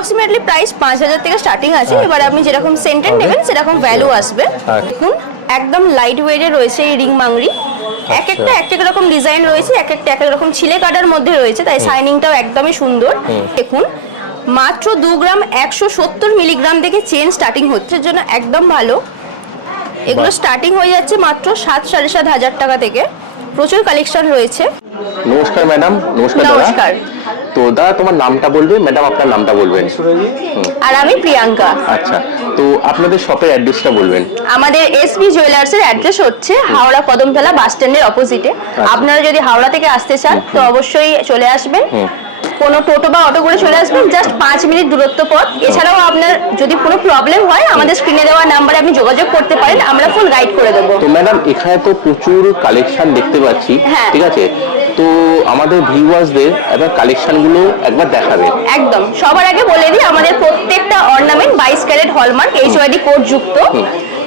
Approximately price 5000 থেকে starting আছে। এবার আপনি যেরকম সেন্টার নেবেন সেরকম ভ্যালু আসবে। দেখুন একদম লাইট ওয়েটে রয়েছে এই রিং মাংরি। এক এক রকম ডিজাইন রয়েছে, এক এক রকম ছিলে কাটার মধ্যে রয়েছে, তাই শাইনিংটাও একদমই সুন্দর। দেখুন মাত্র 2 গ্রাম 170 মিলিগ্রাম থেকে চেন স্টার্টিং হচ্ছে, জন্য একদম ভালো। এগুলো স্টার্টিং হয়ে যাচ্ছে মাত্র 7-7.5 হাজার টাকা থেকে। প্রচুর কালেকশন রয়েছে। নমস্কার ম্যাডাম। নমস্কার। তো দাদা তোমার নামটা বলবে, ম্যাডাম আপনার নামটা বলবেন। আর আমি প্রিয়াঙ্কা। আচ্ছা, তো আপনাদের শপের অ্যাড্রেসটা বলবেন। আমাদের এসবি জুয়েলার্স এর অ্যাড্রেস হচ্ছে হাওড়া কদমতলা বাস স্ট্যান্ডের অপোজিটে। আপনারা যদি হাওড়া থেকে আসতে চান তো অবশ্যই চলে আসবেন, কোনো টোটো বা অটো করে চলে আসবেন, জাস্ট 5 মিনিট দূরত্ব পথ। এছাড়াও আপনার যদি কোনো প্রবলেম হয় আমাদের স্ক্রিনে দেওয়া নাম্বারে আপনি যোগাযোগ করতে পারেন, আমরা ফুল গাইড করে দেবো। তো ম্যাডাম এখানে তো প্রচুর কালেকশন দেখতে পাচ্ছি, ঠিক আছে, তো আমাদের ভিউয়ার্সদের একবার কালেকশনগুলো একবার দেখাবে। একদম, সবার আগে বলে দিই আমাদের প্রত্যেকটা ornament 22 carat hallmark HYD code যুক্ত।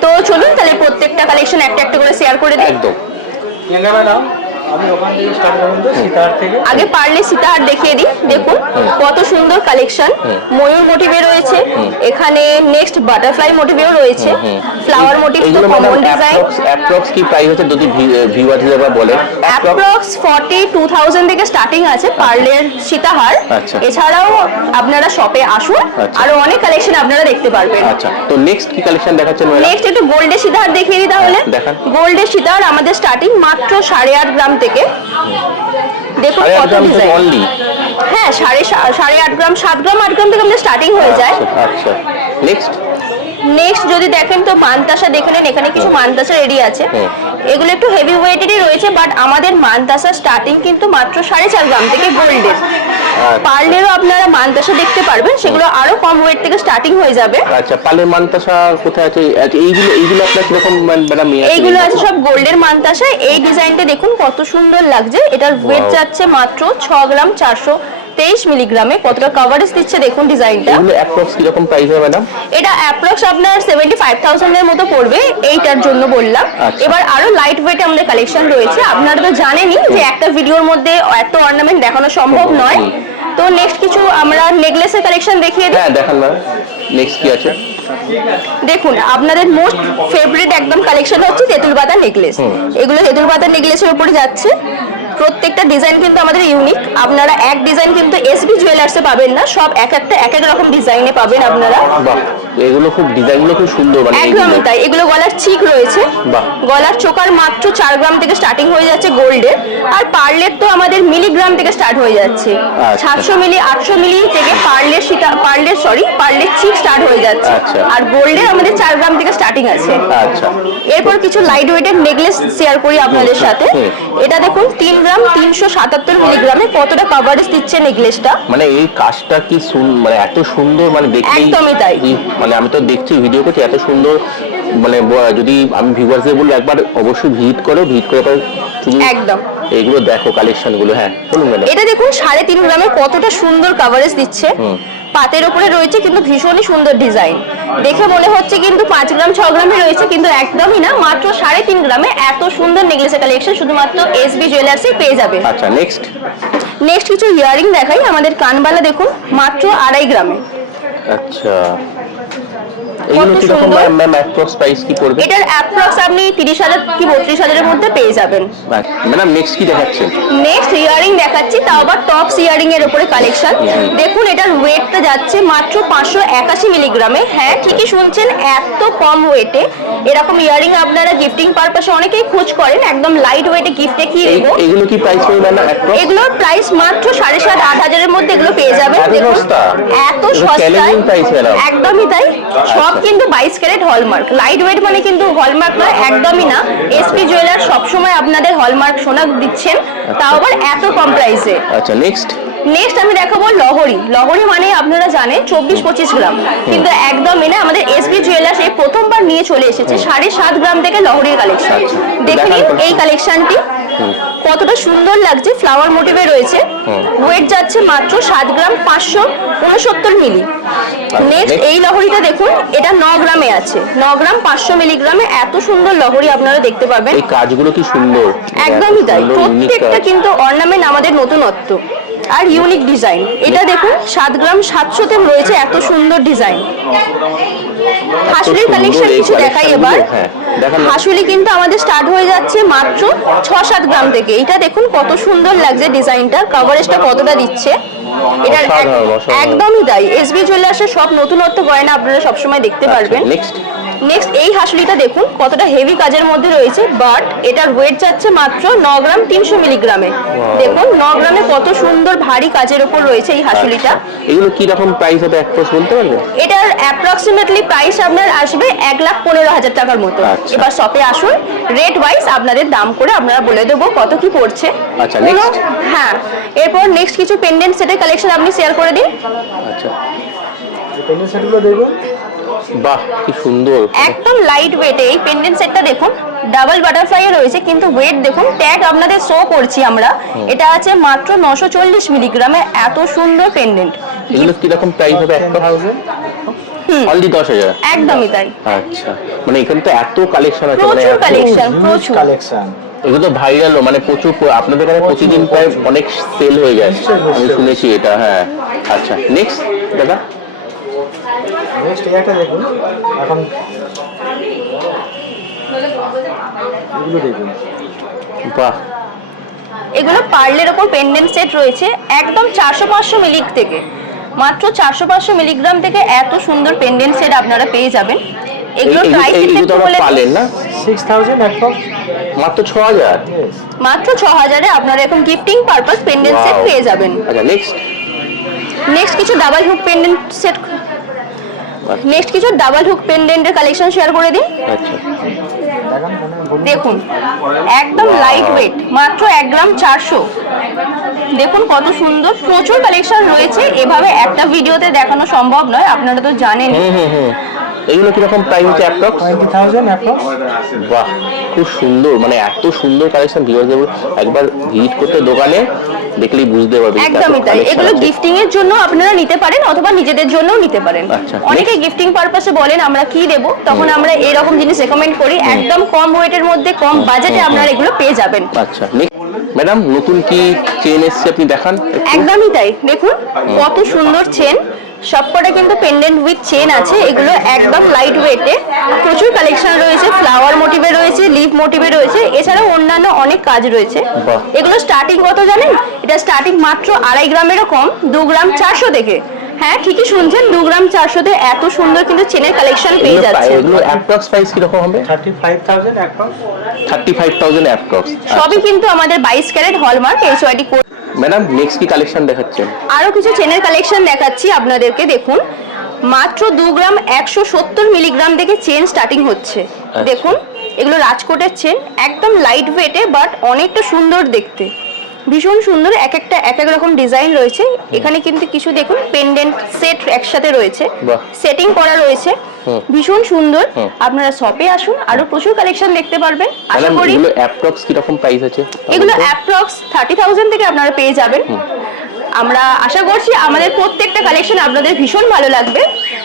তো চলুন তাহলে প্রত্যেকটা কালেকশন একটা একটা করে শেয়ার করে দিই। একদম। আগে পারলে সীতাহার দেখিয়ে দিই। দেখুন কত সুন্দর কালেকশন, ময়ূর মোটিভে রয়েছে, এখানে নেক্সট বাটারফ্লাই মোটিভেও রয়েছে, ফ্লাওয়ার মোটিভ তো কমন ডিজাইন। অ্যাপ্রক্স কি প্রাইস আছে যদি ভিউয়ার হিসেবে বলে? অ্যাপ্রক্স 42,000 থেকে স্টার্টিং আছে পার্লের সীতাহার। এছাড়াও আপনারা শপে আসুন, আরো অনেক কালেকশন আপনারা দেখতে পারবেন। আচ্ছা, তো নেক্সট কি কালেকশন দেখাচ্ছেন ম্যাডাম? নেক্সট একটু গোল্ডের সীতাহার দেখিয়ে দিই তাহলে। গোল্ডের সীতাহার আমাদের স্টার্টিং মাত্র 8.5 গ্রাম থেকে। দেখুন কত ডিজাইন। হ্যাঁ, 8.5 গ্রাম, 7 গ্রাম, 8 গ্রাম থেকে আমাদের স্টার্টিং হয়ে যায়। আচ্ছা, নেক্সট যদি দেখেন তো মানতাসা দেখে নেন, এখানে কিছু মানতাসা রেডি আছে। এগুলো একটু হেভি ওয়েটেরই রয়েছে, বাট আমাদের মানতাসা স্টার্টিং কিন্তু মাত্র 4.5 গ্রাম থেকে গোল্ডের। পার্লেরও আপনারা মানতাসা দেখতে পারবেন, সেগুলো আরো কম ওয়েট থেকে স্টার্টিং হয়ে যাবে। আচ্ছা, পার্লের মানতাসা কোথায় আছে? এইগুলো আপনার কিরকম ম্যাডাম? এইগুলো আছে সব গোল্ডের মানতাসা। এই ডিজাইনটা দেখুন কত সুন্দর লাগছে। এটার ওয়েট যাচ্ছে মাত্র 6 গ্রাম 423 মিলিগ্রামে। কতটা কভারেজ দিচ্ছে দেখুন ডিজাইনটা। এগুলো অ্যাপ্রক্স কি রকম প্রাইস হবে ম্যাডাম? এটা অ্যাপ্রক্স আপনার 75,000 এর মতো পড়বে, এইটার জন্য বললাম। এবার আরো লাইট ওয়েটে আমাদের কালেকশন রয়েছে। আপনারা তো জানেনই যে একটা ভিডিওর মধ্যে এত অর্নামেন্ট দেখানো সম্ভব নয়। তো নেক্সট কিছু আমরা নেকলেসের কালেকশন দেখিয়ে দিই। হ্যাঁ দেখান ম্যাম, নেক্সট কি আছে? দেখুন আপনাদের মোস্ট ফেভারিট একদম কালেকশন হচ্ছে তেঁতুল পাতা নেকলেস। এগুলো তেঁতুল পাতা নেকলেসের উপরে যাচ্ছে। প্রত্যেকটা ডিজাইন কিন্তু আমাদের ইউনিক। আপনারা এক ডিজাইন কিন্তু এসবি জুয়েলার্সে পাবেন না, সব এক এক রকম ডিজাইনে পাবেন আপনারা। এগুলো খুব ডিজাইনগুলো খুব সুন্দর, মানে একদমই তাই। এগুলো গলার চিক রয়েছে, গলার চোকার মাত্র 4 গ্রাম থেকে স্টার্টিং হয়ে যাচ্ছে গোল্ডের। আর পার্লের তো আমাদের মিলিগ্রাম থেকে স্টার্ট হয়ে যাচ্ছে, 700 মিলি 800 মিলি থেকে পার্লের চিক স্টার্ট হয়ে যাচ্ছে। আর গোল্ডের আমাদের 4 গ্রাম থেকে স্টার্টিং আছে। এরপর কিছু লাইট ওয়েটের নেকলেস শেয়ার করি আপনাদের সাথে। এটা দেখুন 3 গ্রাম 377 মিলিগ্রামে কতটা কভারেজ দিচ্ছে নেকলেসটা। মানে এই কাজটা কি মানে এত সুন্দর, মানে দেখতে একদমই তাই। মানে আমি তো দেখছি ভিডিও করছি, এত সুন্দর। মানে যদি আমি ভিউয়ার্সদের বলি একবার অবশ্যই ভিজিট করে একদম এইগুলো দেখো কালেকশন গুলো। হ্যাঁ বলুন ম্যাডাম। এটা দেখুন 3.5 গ্রামে কতটা সুন্দর কভারেজ দিচ্ছে। পাতের উপরে রয়েছে কিন্তু ভীষণই সুন্দর ডিজাইন। দেখে মনে হচ্ছে কিন্তু 5 গ্রাম 6 গ্রামে রয়েছে, কিন্তু একদমই না, মাত্র 3.5 গ্রামে এত সুন্দর নেকলেসের কালেকশন শুধুমাত্র এসবি জুয়েলার্সে পেয়ে যাবে। আচ্ছা, নেক্সট কিছু ইয়ারিং দেখাই। আমাদের কানবালা দেখুন মাত্র 2.5 গ্রামে। আচ্ছা, এগুলো কি রকম ম্যাম অ্যাপ্রক্স প্রাইস কি পড়বে? এটার অ্যাপ্রক্স আপনি 30,000 কি 32,000 এর মধ্যে পেয়ে যাবেন। ম্যাডাম নেক্সট কি দেখাচ্ছেন? নেক্সট ইয়ারিং দেখাচ্ছি, তাও আবার টপস ইয়ারিং এর উপরে কালেকশন। দেখুন এটার ওয়েটটা যাচ্ছে মাত্র 581 মিলিগ্রামে। হ্যাঁ ঠিকই শুনছেন, এত কম ওয়েটে এরকম ইয়ারিং আপনারা গিফটিং পারপাসে অনেকেই খোঁজ করেন। একদম লাইট ওয়েটে গিফটে কি দেবো। এগুলো কি প্রাইস পড়বে ম্যাম অ্যাপ্রক্স? এগুলোর প্রাইস মাত্র 7,500-8,000 এর মধ্যে এগুলো পেয়ে যাবেন। দেখুন এত সস্তায়, একদমই তাই। সব কিন্তু 22 ক্যারেট হলমার্ক। লাইট ওয়েট মানে কিন্তু হলমার্ক নয়, একদমই না। এসপি জুয়েলার সবসময় আপনাদের হলমার্ক সোনা দিচ্ছেন, তাও আবার এত কম প্রাইসে। আচ্ছা, নেক্সট আমি দেখাবো লহরি মানে আপনারা জানেন 24-25 গ্রাম, কিন্তু একদমই না। আমাদের এসবি জুয়েলার্স এই প্রথমবার নিয়ে চলে এসেছে 7.5 গ্রাম থেকে লহরির কালেকশন। দেখে নিন এই কালেকশনটি কতটা সুন্দর লাগছে। ফ্লাওয়ার মোটিভে রয়েছে, ওয়েট যাচ্ছে মাত্র 7 গ্রাম 569 মিলি। নেক্সট এই লহরিটা দেখুন, এটা 9 গ্রামে আছে, 9 গ্রাম 500 মিলিগ্রামে। এত সুন্দর লহরি আপনারা দেখতে পাবেন। এই কাজগুলো কি সুন্দর, একদমই তাই। প্রত্যেকটা কিন্তু অর্নামেন্ট আমাদের নতুনত্ব। আর ইউনিক ডিজাইন। এটা দেখুন 7 গ্রাম 700 রয়েছে, এত সুন্দর ডিজাইন। হাসুলির কালেকশন কিছু দেখাই এবার। হাসুলি কিন্তু আমাদের স্টার্ট হয়ে যাচ্ছে মাত্র 6-7 গ্রাম থেকে। এটা দেখুন কত সুন্দর লাগছে ডিজাইনটা, কভারেজটা কতটা দিচ্ছে, এটা একদমই তাই। এসবি জুয়েলার্সের সব নতুনত্ব গয়না আপনারা সবসময় দেখতে পারবেন। নেক্সট এই হাসুলিটা দেখুন কতটা হেভি কাজের মধ্যে রয়েছে, বাট এটার ওয়েট যাচ্ছে মাত্র 9 গ্রাম 300 মিলিগ্রামে। দেখুন 9 গ্রামে কত সুন্দর ভারী কাজের উপর রয়েছে এই হাসুলিটা। এগুলো কি রকম প্রাইস হবে একটু বলতে পারবেন? এটার অ্যাপ্রক্সিমেটলি প্রাইস আপনার আসবে 1,15,000 টাকার মতো। এবার শপে আসুন, রেট ওয়াইজ আপনাদের দাম করে আপনারা বলে দেবো কত কি পড়ছে। আচ্ছা নেক্সট, হ্যাঁ এরপর নেক্সট কিছু পেন্ডেন্ট সেটের কালেকশন আপনি শেয়ার করে দিন। আচ্ছা পেন্ডেন্ট সেটগুলো দেখুন, বাহ কি সুন্দর, একদম লাইট ওয়েট। এই পেন্ডেন্ট সেটটা দেখুন ডাবল বাটারফ্লাই রয়েছে, কিন্তু ওয়েট দেখুন, ট্যাগ আপনাদের শো করছি আমরা, এটা আছে মাত্র 940 মিলিগ্রামে। এত সুন্দর পেন্ডেন্ট। এগুলো কি রকম প্রাইস হবে একটা? অনলি 10,000? একদমই তাই। আচ্ছা মানে এখানে তো এত কালেকশন আছে, মানে প্রচুর কালেকশন, প্রচুর কালেকশন। এগুলো তো ভাইরাল, মানে প্রচুর আপনাদের কাছে প্রতিদিন প্রায় অনেক সেল হয়ে যায়, আমি শুনেছি এটা। হ্যাঁ আচ্ছা নেক্সট দাদা, নেক্সট এটা দেখুন, এখন এগুলো দেখুন, বাহ এগুলো পার্লের ওপর পেন্ডেন্ট সেট রয়েছে, একদম 400-500 মিলি থেকে, মাত্র 400-500 মিলিগ্রাম থেকে এত সুন্দর পেন্ডেন্ট সেট আপনারা পেয়ে যাবেন। এগুলো প্রাইস একটু বলে পালেন না? 6000 অ্যাপ্রক্স, মাত্র 6,000? মাত্র 6,000 এ আপনারা এখন গিফটিং পারপাস পেন্ডেন্ট সেট পেয়ে যাবেন। আচ্ছা নেক্সট কিছু double hook pendant set, next কিছু ডাবল হুক পেন্ডেন্টের কালেকশন শেয়ার করে দিন। আচ্ছা দেখুন একদম লাইট ওয়েট, মাত্র 1 গ্রাম 400। দেখুন কত সুন্দর, প্রচুর কালেকশন রয়েছে, এভাবে একটা ভিডিওতে দেখানো সম্ভব নয়, আপনারা তো জানেন। এগুলো কিরকম প্রাইস হচ্ছে অ্যাপ্রক্স? 20,000 অ্যাপ্রক্স। বাহ খুব সুন্দর, মানে এত সুন্দর কালেকশন ভিউয়ারদের একবার ভিজিট করতে দোকানে দেখলেই বুঝতে পারবে। একদমই তাই। এগুলো গিফটিং এর জন্য আপনারা নিতে পারেন অথবা নিজেদের জন্যও নিতে পারেন। আচ্ছা, অনেকে গিফটিং পারপাসে বলেন আমরা কি দেব, তখন আমরা এরকম জিনিস রেকমেন্ড করি, একদম কম ওয়েটের মধ্যে কম বাজেটে আপনারা এগুলো পেয়ে যাবেন। আচ্ছা ম্যাডাম নতুন কি চেন এসেছে আপনি দেখান। একদমই তাই, দেখুন কত সুন্দর চেন, সবকটা কিন্তু পেন্ডেন্ট উইথ চেন আছে। এগুলো একদম লাইট ওয়েটে, প্রচুর কালেকশন রয়েছে, ফ্লাওয়ার মোটিভে রয়েছে, লিফ মোটিভে রয়েছে, এছাড়াও অন্যান্য অনেক কাজ রয়েছে। এগুলো স্টার্টিং কত জানেন? এটা স্টার্টিং মাত্র 2.5 গ্রামেরও কম, 2 গ্রাম 400 থেকে। হ্যাঁ ঠিকই শুনছেন, 2 গ্রাম 400 তে এত সুন্দর কিন্তু চেনের কালেকশন পেয়ে যাচ্ছে। এগুলো অ্যাপ্রক্স প্রাইস কি রকম হবে? 35,000 অ্যাপ্রক্স। 35,000 অ্যাপ্রক্স। সবই কিন্তু আমাদের 22 carat hallmark HYD code. Madam next কি কালেকশন দেখাচ্ছেন? আরো কিছু চেনের কালেকশন দেখাচ্ছি আপনাদেরকে। দেখুন মাত্র 2 গ্রাম 170 মিলিগ্রাম থেকে চেন স্টার্টিং হচ্ছে। দেখুন এগুলো রাজকোটের চেন, একদম লাইট ওয়েটে, বাট অনেকটা সুন্দর দেখতে, ভীষণ সুন্দর। এক এক রকম ডিজাইন রয়েছে। এখানে কিন্তু কিছু দেখুন পেন্ডেন্ট সেট একসাথে রয়েছে, সেটিং করা রয়েছে, ভীষণ সুন্দর। আপনারা শপে আসুন, আরো প্রচুর কালেকশন দেখতে পারবেন। আশা করি এগুলো অ্যাপ্রক্স কি রকম প্রাইস আছে? এগুলো অ্যাপ্রক্স 30,000 থেকে আপনারা পেয়ে যাবেন। আমরা আশা করছি আমাদের প্রত্যেকটা কালেকশন আপনাদের ভীষণ ভালো লাগবে।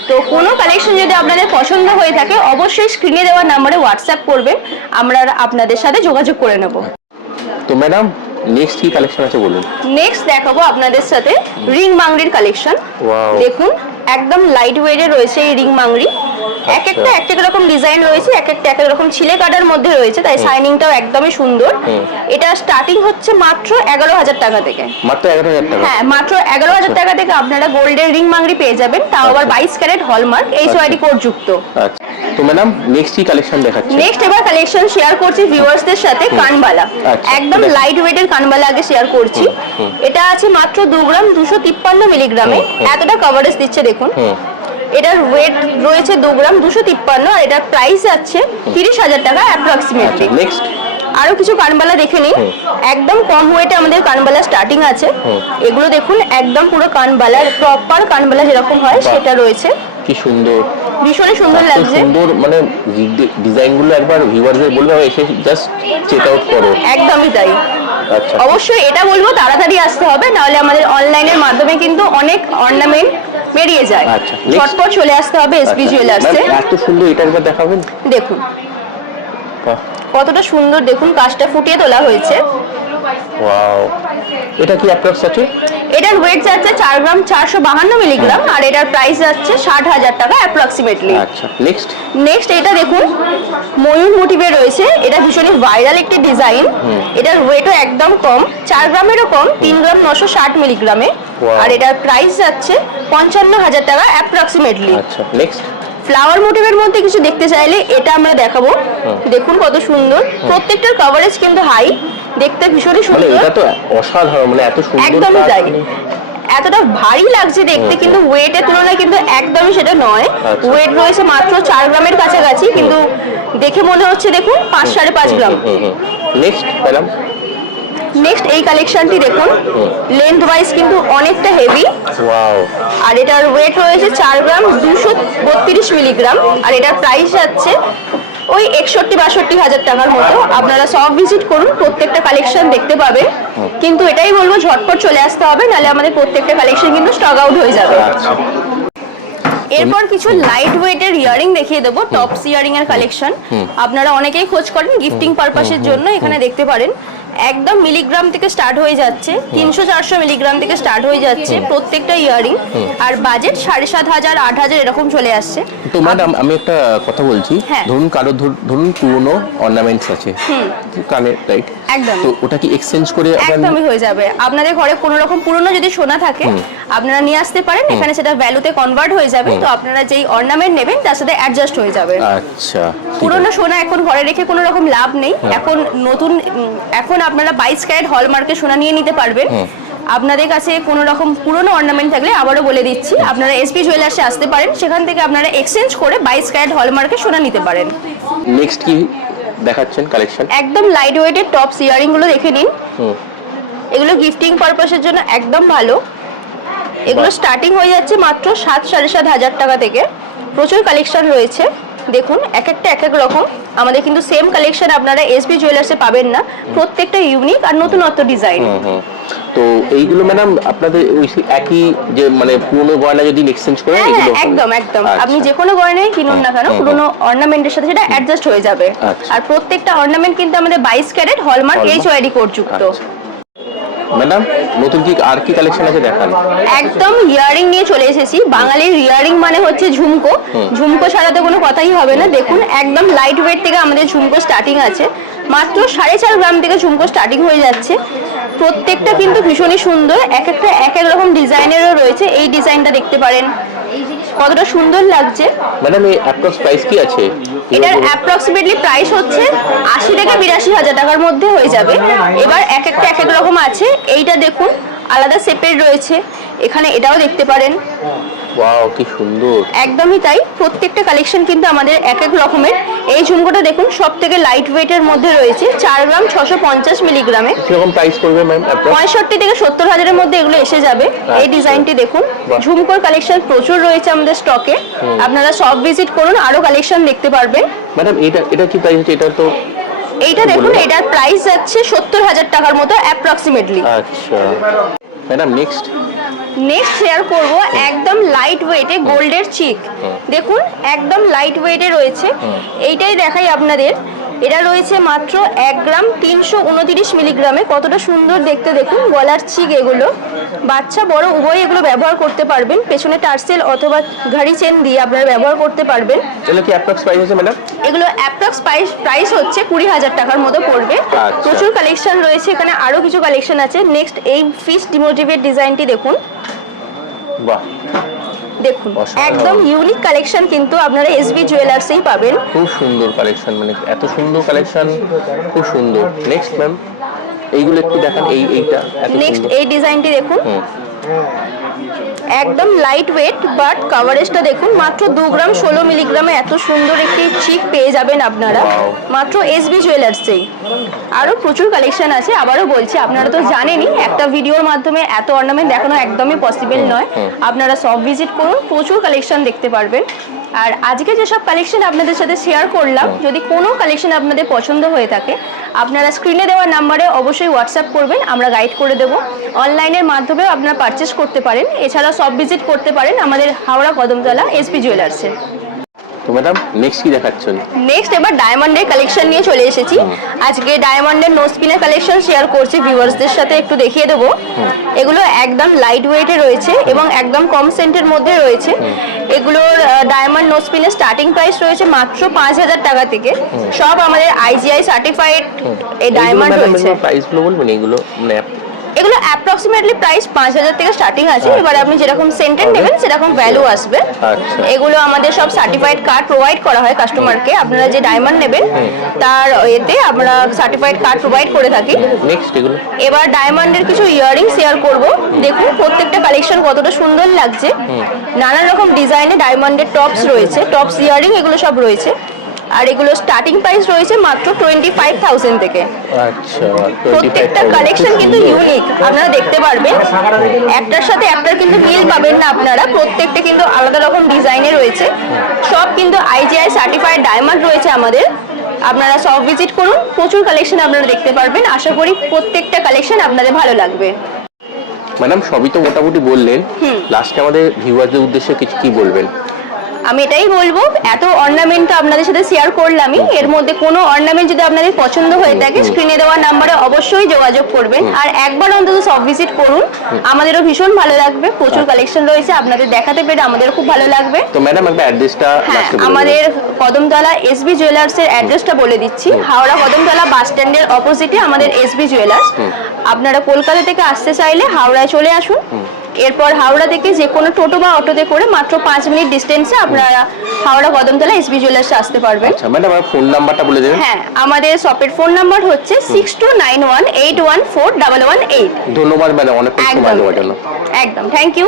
তো কোনো কালেকশন যদি আপনাদের পছন্দ হয়ে থাকে অবশ্যই স্ক্রিনে দেওয়া নম্বরে হোয়াটসঅ্যাপ করবেন, আমরা আপনাদের সাথে যোগাযোগ করে নেব। তো ম্যাডাম নেক্সট কি কালেকশন আছে বলুন। নেক্সট দেখাবো আপনাদের সাথে রিং মাংড়ির কালেকশন। দেখুন একদম লাইট ওয়েটে রয়েছে এই রিং মাংড়ি, এক এক রকম ডিজাইন রয়েছে, এক এক রকম ছিলে কাটার মধ্যে রয়েছে, তাই শাইনিংটাও একদমই সুন্দর। এটা স্টার্টিং হচ্ছে মাত্র 11,000 টাকা থেকে। মাত্র 11,000 টাকা? হ্যাঁ মাত্র 11,000 টাকা থেকে আপনারা গোল্ডের রিং মাংড়ি পেয়ে যাবেন, তাও আবার 22 ক্যারেট হলমার্ক HYD কোড যুক্ত। আচ্ছা তো ম্যাডাম নেক্সট কি কালেকশন দেখাচ্ছেন? নেক্সট এবার কালেকশন শেয়ার করছি ভিউয়ার্সদের সাথে কানবালা। একদম লাইট ওয়েটের কানবালা আগে শেয়ার করছি। এটা আছে মাত্র 2 গ্রাম 253 মিলিগ্রামে, এতটা কভারেজ দিচ্ছে দেখুন। এটার ওয়েট রয়েছে 2 গ্রাম 253, আর এটার প্রাইস আছে 30,000 টাকা অ্যাপ্রক্সিমেটলি। নেক্সট আরো কিছু কানবালা দেখে নিন, একদম কম ওয়েটে আমাদের কানবালা স্টার্টিং আছে। এগুলো দেখুন একদম পুরো কানবালার প্রপার কানবালা যেরকম হয় সেটা রয়েছে, কি সুন্দর, ভীষণ সুন্দর লাগছে। সুন্দর মানে ডিজাইন গুলো একবার ভিউয়ারদের বলবো এসে জাস্ট চেক আউট করো। একদমই তাই। আচ্ছা অবশ্যই এটা বলবো তাড়াতাড়ি আসতে হবে, নাহলে আমাদের অনলাইনের মাধ্যমে কিন্তু অনেক অর্নামেন্ট বেরিয়ে যায়। ঝটপট চলে আসতে হবে এসবি জুয়েলার্সে। এত সুন্দর, এটা একবার দেখাবেন। দেখুন কতটা সুন্দর, দেখুন কাজটা ফুটিয়ে তোলা হয়েছে। ওয়াও, এটা কি অ্যাপ্রক্স আছে? এটার ওয়েট যাচ্ছে 4 গ্রাম 452 মিলিগ্রাম, আর এটার প্রাইস যাচ্ছে 60,000 টাকা অ্যাপ্রক্সিমেটলি। আচ্ছা, নেক্সট এটা দেখুন ময়ূর মোটিভে রয়েছে, এটা ভীষণই ভাইরাল একটি ডিজাইন। এটার ওয়েটও একদম কম, 4 গ্রামেরও কম, 3 গ্রাম 960 মিলিগ্রামে, আর এটার প্রাইস যাচ্ছে 55,000 টাকা অ্যাপ্রক্সিমেটলি। আচ্ছা, নেক্সট ফ্লাওয়ার মোটিভের মধ্যে কিছু দেখতে চাইলে এটা আমরা দেখাবো। দেখুন কত সুন্দর, প্রত্যেকটার কভারেজ কিন্তু হাই, দেখতে ভীষণই মানে সুন্দর। এটা তো অসাধারণ, মানে এত সুন্দর একদমই কাজ তাই, মানে। এতটা ভারী লাগছে দেখতে, কিন্তু ওয়েটের তুলনায় কিন্তু একদমই সেটা নয়। আচ্ছা। ওয়েট রয়েছে মাত্র 4 গ্রামের কাছাকাছি, কিন্তু দেখে মনে হচ্ছে দেখুন 5-5.5 গ্রাম। নেক্সট ম্যাডাম, নেক্সট এই কালেকশনটি দেখুন, লেন্থ ওয়াইজ কিন্তু অনেকটা হেভি, ওয়াও, আর এটার ওয়েট রয়েছে 4 গ্রাম 232 মিলিগ্রাম, আর এটার প্রাইস যাচ্ছে ওই 61-62 হাজার টাকার মতো। আপনারা সব ভিজিট করুন, প্রত্যেকটা কালেকশন দেখতে পাবেন, কিন্তু এটাই বলবো ঝটপট চলে আসতে হবে, নাহলে আমাদের প্রত্যেকটা কালেকশন কিন্তু স্টক আউট হয়ে যাবে। আচ্ছা, এরপর কিছু লাইট ওয়েটের ইয়ারিং দেখিয়ে দেবো, টপস ইয়ারিং এর কালেকশন। আপনারা অনেকেই খোঁজ করেন গিফটিং পারপাসের জন্য, এখানে দেখতে পারেন একদম মিলিগ্রাম থেকে স্টার্ট হয়ে যাচ্ছে, 300-400 মিলিগ্রাম থেকে স্টার্ট হয়ে যাচ্ছে প্রত্যেকটা ইয়ারিং, আর বাজেট 7,500 8,000 এরকম চলে আসছে। তো ম্যাডাম আমি একটা কথা বলছি, হ্যাঁ। ধরুন কারো ধরুন পুরনো অর্নামেন্টস আছে কানে, রাইট? একদম, তো ওটা কি এক্সচেঞ্জ করে একদমই হয়ে যাবে। আপনাদের ঘরে কোনো রকম পুরনো যদি সোনা থাকে, আপনারা নিয়ে আসতে পারেন, এখানে সেটা ভ্যালুতে কনভার্ট হয়ে যাবে, তো আপনারা যেই অর্নামেন্ট নেবেন তার সাথে অ্যাডজাস্ট হয়ে যাবে। আচ্ছা, পুরনো সোনা এখন ঘরে রেখে কোনো রকম লাভ নেই, এখন নতুন এখন আপনারা 22 ক্যারেট হলমার্কের সোনা নিয়ে নিতে পারবেন। আপনাদের কাছে কোনো রকম পুরনো অর্নামেন্ট থাকলে আবারও বলে দিচ্ছি, আপনারা এসপি জুয়েলার্সে আসতে পারেন, সেখান থেকে আপনারা এক্সচেঞ্জ করে 22 ক্যারেট হলমার্কের সোনা নিতে পারেন। নেক্সট কি দেখাচ্ছেন কালেকশন? একদম লাইট ওয়েটের টপ ইয়ারিং গুলো দেখে নিন, এগুলো গিফটিং পারপাসের জন্য একদম ভালো। এগুলো স্টার্টিং হয়ে যাচ্ছে মাত্র 7-7.5 হাজার টাকা থেকে, প্রচুর কালেকশন রয়েছে। দেখুন এক একটা এক এক রকম, আমাদের কিন্তু সেম কালেকশন আপনারা এসবি জুয়েলার্সে পাবেন না, প্রত্যেকটা ইউনিক আর নতুনত্ব ডিজাইন। তো এইগুলো ম্যাডাম আপনাদের ওই একই যে মানে পুরনো গয়না যদি এক্সচেঞ্জ করেন হ্যাঁ এগুলো একদম একদম, আচ্ছা। আপনি যে কোনো গয়নাই কিনুন না কেন, পুরনো অর্নামেন্টের সাথে সেটা অ্যাডজাস্ট হয়ে যাবে। আচ্ছা। আর প্রত্যেকটা অর্নামেন্ট কিন্তু আমাদের 22 ক্যারেট হলমার্ক এইচওআইডি কোড যুক্ত। ম্যাডাম নতুন কি আর কি কালেকশন আছে দেখান? একদম ইয়ারিং নিয়ে চলে এসেছি, বাঙালির ইয়ারিং মানে হচ্ছে ঝুমকো, ঝুমকো ছাড়া তো কোনো কথাই হবে না। দেখুন একদম লাইট ওয়েট থেকে আমাদের ঝুমকো স্টার্টিং আছে, মাত্র 4.5 গ্রাম থেকে ঝুমকো স্টার্টিং হয়ে যাচ্ছে। প্রত্যেকটা কিন্তু ভীষণই সুন্দর, এক একটা এক এক রকম ডিজাইনেরও রয়েছে। এই ডিজাইনটা দেখতে পারেন কতটা সুন্দর লাগছে। ম্যাডাম এই অ্যাপ্রক্স প্রাইস কি আছে? এটার অ্যাপ্রক্সিমেটলি প্রাইস হচ্ছে 80 থেকে 82 হাজার টাকার মধ্যে হয়ে যাবে। এবার এক একটা এক এক রকম আছে, এইটা দেখুন আলাদা শেপের রয়েছে, এখানে এটাও দেখতে পারেন। ওয়াও কি সুন্দর, একদমই তাই, প্রত্যেকটা কালেকশন কিন্তু আমাদের এক এক রকমের। এই ঝুমকোটা দেখুন সব থেকে লাইট ওয়েটের মধ্যে রয়েছে, 4 গ্রাম 650 মিলিগ্রামে। কিরকম প্রাইস পড়বে ম্যাম? 65 থেকে 70 হাজারের মধ্যে এগুলো এসে যাবে। এই ডিজাইনটি দেখুন, ঝুমকোর কালেকশন প্রচুর রয়েছে আমাদের স্টকে, আপনারা সব ভিজিট করুন, আরো কালেকশন দেখতে পারবেন। ম্যাডাম এটা কি প্রাইস? এটা তো এইটা দেখুন, এটার প্রাইস যাচ্ছে 70,000 টাকার মতো অ্যাপ্রক্সিমেটলি। আচ্ছা ম্যাডাম নেক্সট শেয়ার করব একদম লাইট ওয়েটে গোল্ডের চিক। দেখুন একদম লাইট ওয়েটে রয়েছে, এইটাই দেখাই আপনাদের। এটা রয়েছে মাত্র 1 গ্রাম 329 মিলিগ্রামে, কতটা সুন্দর দেখতে দেখুন। গলার চিক এগুলো, বাচ্চা বড় উভয় এগুলো ব্যবহার করতে পারবেন। পেছনে টার্সেল অথবা ঘড়ি চেন দিয়ে আপনারা ব্যবহার করতে পারবেন। এগুলো কি অ্যাপ্রক্স প্রাইস আছে ম্যাডাম? এগুলো অ্যাপ্রক্স প্রাইস হচ্ছে 20,000 টাকার মতো পড়বে। আচ্ছা। প্রচুর কালেকশন রয়েছে এখানে, আরো কিছু কালেকশন আছে। নেক্সট এই ফিশ ডিমোটিভের ডিজাইনটি দেখুন, বাহ দেখুন অসাধারণ। একদম ইউনিক কালেকশন কিন্তু আপনারা এসবি জুয়েলার্সেই পাবেন। খুব সুন্দর কালেকশন, মানে এত সুন্দর কালেকশন, খুব সুন্দর। নেক্সট ম্যাম এইগুলো একটু দেখান, এইটা এত নেক্সট সুন্দর। এই ডিজাইনটি দেখুন, একদম লাইট ওয়েট বাট কভারেজটা দেখুন, মাত্র 2 গ্রাম 16 মিলিগ্রামে এত সুন্দর একটি চিক পেয়ে যাবেন আপনারা মাত্র এসবি জুয়েলার্সেই। আরো প্রচুর কালেকশন আছে, আবারও বলছি আপনারা তো জানেনই একটা ভিডিওর মাধ্যমে এত অর্নামেন্ট দেখানো একদমই পসিবল নয়। আপনারা সব ভিজিট করুন, প্রচুর কালেকশন দেখতে পারবেন। আর আজকে যেসব কালেকশন আপনাদের সাথে শেয়ার করলাম, যদি কোনো কালেকশন আপনাদের পছন্দ হয়ে থাকে, আপনারা স্ক্রিনে দেওয়া নাম্বারে অবশ্যই হোয়াটসঅ্যাপ করবেন, আমরা গাইড করে দেবো। অনলাইনের মাধ্যমেও আপনারা পারচেস করতে পারেন, এছাড়া সব ভিজিট করতে পারেন আমাদের হাওড়া কদমতলা এসপি জুয়েলার্সে। তো ম্যাডাম নেক্সট কি দেখাচ্ছেন? নেক্সট এবার ডায়মন্ডের কালেকশন নিয়ে চলে এসেছি। আজকে ডায়মন্ডের নো স্পিনের কালেকশন শেয়ার করছি ভিউয়ার্সদের সাথে, একটু দেখিয়ে দেবো। এগুলো একদম লাইট ওয়েটে রয়েছে এবং একদম কম সেন্টের মধ্যে রয়েছে। এগুলোর ডায়মন্ড নো স্পিনের স্টার্টিং প্রাইস রয়েছে মাত্র 5,000 টাকা থেকে। সব আমাদের আইজিআই সার্টিফাইড এই ডায়মন্ড রয়েছে। প্রাইসগুলো বলবেন এগুলো মানে এগুলো অ্যাপ্রক্সিমেটলি প্রাইস 5,000 থেকে স্টার্টিং আছে। এবার আপনি যেরকম সেন্টের নেবেন সেরকম ভ্যালু আসবে। আচ্ছা। এগুলো আমাদের সব সার্টিফাইড কার্ড প্রোভাইড করা হয় কাস্টমারকে। আপনারা যে ডায়মন্ড নেবেন তার এতে আমরা সার্টিফাইড কার্ড প্রোভাইড করে থাকি। নেক্সট এগুলো এবার ডায়মন্ডের কিছু ইয়াররিং শেয়ার করব। দেখুন প্রত্যেকটা কালেকশন কতটা সুন্দর লাগছে। নানান রকম ডিজাইনে ডায়মন্ডের টপস রয়েছে, টপস ইয়াররিং এগুলো সব রয়েছে। আর এগুলো স্টার্টিং প্রাইস রয়েছে মাত্র 25,000 থেকে। আচ্ছা, প্রত্যেকটা কালেকশন কিন্তু ইউনিক, আপনারা দেখতে পারবেন। একটার সাথে একটার কিন্তু মিল পাবেন না আপনারা, প্রত্যেকটা কিন্তু আলাদা রকম ডিজাইনে রয়েছে। সব কিন্তু আইজিআই সার্টিফাইড ডায়মন্ড রয়েছে আমাদের। আপনারা সব ভিজিট করুন, প্রচুর কালেকশন আপনারা দেখতে পারবেন। আশা করি প্রত্যেকটা কালেকশন আপনাদের ভালো লাগবে। ম্যাডাম সবই তো মোটামুটি বললেন, লাস্টে আমাদের ভিউয়ারদের উদ্দেশ্যে কিছু কি বলবেন? আমি এটাই বলবো, এত অর্নামেন্ট আপনাদের সাথে শেয়ার করলামই। এর মধ্যে কোনো অর্নামেন্ট যদি আপনাদের পছন্দ হয়ে থাকে স্ক্রিনে দেওয়া নাম্বারে অবশ্যই যোগাযোগ করবেন। আর একবার অন্তত সব ভিজিট করুন, আমাদেরও ভীষণ ভালো লাগবে। প্রচুর কালেকশন রয়েছে, আপনাদের দেখাতে পেরে আমাদেরও খুব ভালো লাগবে। তো ম্যাডাম একটা অ্যাড্রেসটা লাস্টে বলে দিন। আমাদের কদমতলা এসবি জুয়েলার্সের অ্যাড্রেসটা বলে দিচ্ছি। হাওড়া কদমতলা বাস স্ট্যান্ডের অপোজিটে আমাদের এসবি জুয়েলার্স। আপনারা কলকাতা থেকে আসতে চাইলে হাওড়ায় চলে আসুন। এরপর হাওড়া থেকে যে কোনো টোটো বা অটোতে করে মাত্র 5 মিনিট ডিস্টেন্সে আপনারা হাওড়া কদমতলা এসবি জুয়েলার্সে আসতে পারবেন। আচ্ছা ম্যাডাম আমার ফোন নাম্বারটা বলে দেবেন। হ্যাঁ, আমাদের শপের ফোন নাম্বার হচ্ছে 6291814118। ধন্যবাদ ম্যাডাম অনেকক্ষণ সময় দেওয়ার জন্য। একদম থ্যাংক ইউ।